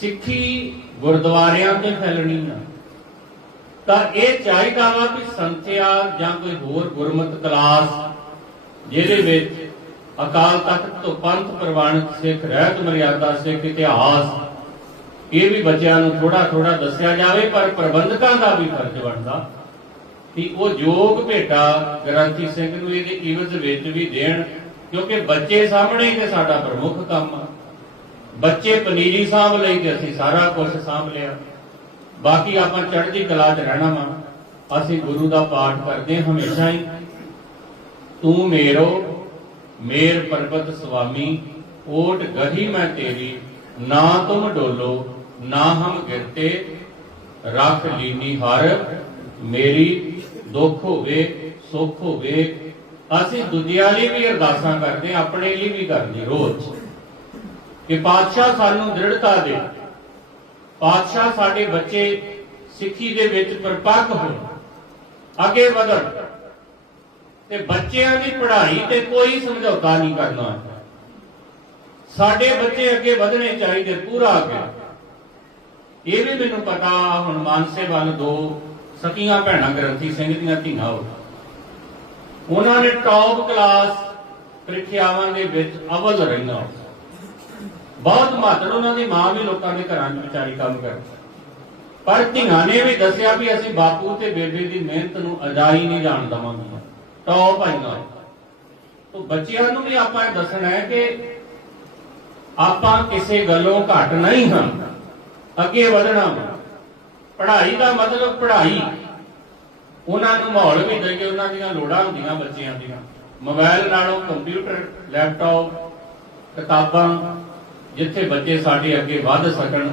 ਸਿੱਖੀ ਗੁਰਦੁਆਰਿਆਂ ਤੇ ਫੈਲਣੀ ਆ। ਤਾਂ ਇਹ ਚਾਹੀਦਾ ਵਾ ਕਿ ਸੰਥਿਆ ਜਾਂ ਕੋਈ ਹੋਰ ਗੁਰਮਤ ਕਲਾਸ, ਜਿਹਦੇ ਵਿੱਚ ਅਕਾਲ ਤਖਤ ਤੋਂ ਪੰਥ ਪ੍ਰਵਾਨਿਤ ਸਿੱਖ, ਰਹਿਤ ਮਰਿਆਦਾ ਸਿੱਖ ਇਤਿਹਾਸ, ਇਹ ਵੀ ਬੱਚਿਆਂ ਨੂੰ ਥੋੜਾ ਥੋੜਾ ਦੱਸਿਆ ਜਾਵੇ, ਪਰ ਪ੍ਰਬੰਧਕਾਂ ਦਾ ਵੀ ਫਰਜ਼ ਬਣਦਾ ਕਿ ਉਹ ਯੋਗ ਭੇਟਾ ਗ੍ਰੰਥੀ ਸਿੰਘ ਨੂੰ ਇਹਦੇ ਇਵਜ਼ ਵਿੱਚ ਵੀ ਦੇਣ, ਕਿਉਂਕਿ ਬੱਚੇ ਸਾਹਮਣੇ ਕਿ ਸਾਡਾ ਪ੍ਰਮੁੱਖ ਕੰਮ ਆ। ਬੱਚੇ ਪਨੀਰੀ ਸਾਂਭ ਲਈ ਤੇ ਅਸੀਂ ਸਾਰਾ ਕੁਝ ਸਾਂਭ ਲਿਆ। ਬਾਕੀ ਆਪਾਂ ਚੜ੍ਹਦੀ ਕਲਾ 'ਚ ਰਹਿਣਾ ਵਾ। ਅਸੀਂ ਗੁਰੂ ਦਾ ਪਾਠ ਕਰਦੇ ਹਾਂ ਹਮੇਸ਼ਾ ਹੀ। ਤੂੰ ਮੇਰੋ, ਮੇਰ ਪਰਬਤ ਸੁਆਮੀ, ਓਟ ਗਹੀ ਮੈਂ ਤੇਰੀ, ਨਾ ਤੁਮ ਡੋਲੋ, ਨਾ ਹਮ ਗਿਰਤੇ, ਰੱਖ ਲੀਨੀ ਹਰ, ਮੇਰੀ ਦੁੱਖ ਹੋਵੇ, ਸੁੱਖ ਹੋਵੇ। ਅਸੀਂ ਦੂਜਿਆਂ ਲਈ ਵੀ ਅਰਦਾਸਾਂ ਕਰਦੇ, ਆਪਣੇ ਲਈ ਵੀ ਕਰਦੇ, ਰੋਜ਼। ਕਿ ਪਾਤਸ਼ਾਹ ਸਾਨੂੰ ਦ੍ਰਿੜਤਾ ਦੇ। ਪਾਤਸ਼ਾਹ ਸਾਡੇ ਬੱਚੇ ਸਿੱਖੀ ਦੇ ਵਿੱਚ ਪਰਪੱਕ ਹੋਣ, ਅੱਗੇ ਵਧਣ ਤੇ ਬੱਚਿਆਂ ਦੀ ਪੜ੍ਹਾਈ ਤੇ ਕੋਈ ਸਮਝੌਤਾ ਨਹੀਂ ਕਰਨਾ। ਸਾਡੇ ਬੱਚੇ ਅੱਗੇ ਵਧਣੇ ਚਾਹੀਦੇ ਪੂਰਾ ਅੱਗੇ। ਇਹ ਵੀ ਮੈਨੂੰ ਪਤਾ, ਹੁਣ ਮਾਨਸੇ ਵੱਲ ਦੋ ਸਕੀਆਂ ਭੈਣਾਂ ਗ੍ਰੰਥੀ ਸਿੰਘ ਦੀਆਂ ਧੀਆਂ ਹੋ। ਉਹਨਾਂ ਨੇ ਟੌਪ ਕਲਾਸ ਪ੍ਰੀਖਿਆਵਾਂ ਦੇ ਵਿੱਚ ਅਵਲ ਰਹੀਆਂ। ਬਹੁਤ ਮਾਤਰ ਉਹਨਾਂ ਦੀ ਮਾਂ ਵੀ ਲੋਕਾਂ ਦੇ ਘਰਾਂ 'ਚ ਵਿਚਾਰੀ ਕੰਮ ਕਰਦੀ ਪਰ ਧੀਆਂ ਨੇ ਵੀ ਦੱਸਿਆ ਵੀ ਅਸੀਂ ਬਾਪੂ ਤੇ ਬੇਬੇ ਦੀ ਮਿਹਨਤ ਨੂੰ ਅਜਾਈ ਨਹੀਂ ਜਾਣ ਦਵਾਂਗੇ। ਟੌਪ ਆਈਆਂ ਤੋ ਬੱਚਿਆਂ ਨੂੰ ਵੀ ਆਪਾਂ ਇਹ ਦੱਸਣਾ ਹੈ ਕਿ ਆਪਾਂ ਕਿਸੇ ਗੱਲੋਂ ਘੱਟ ਨਹੀਂ ਹਾਂ ਅੱਗੇ ਵਧਣਾ ਪੜ੍ਹਾਈ ਦਾ ਮਤਲਬ ਪੜ੍ਹਾਈ। ਉਹਨਾਂ ਨੂੰ ਮਾਹੌਲ ਵੀ ਦੇ ਕੇ ਉਹਨਾਂ ਦੀਆਂ ਲੋੜਾਂ ਹੁੰਦੀਆਂ ਬੱਚਿਆਂ ਦੀਆਂ। ਮੋਬਾਈਲ ਨਾਲੋਂ ਕੰਪਿਊਟਰ, ਲੈਪਟਾਪ, ਕਿਤਾਬਾਂ ਜਿੱਥੇ ਬੱਚੇ ਸਾਡੇ ਅੱਗੇ ਵੱਧ ਸਕਣ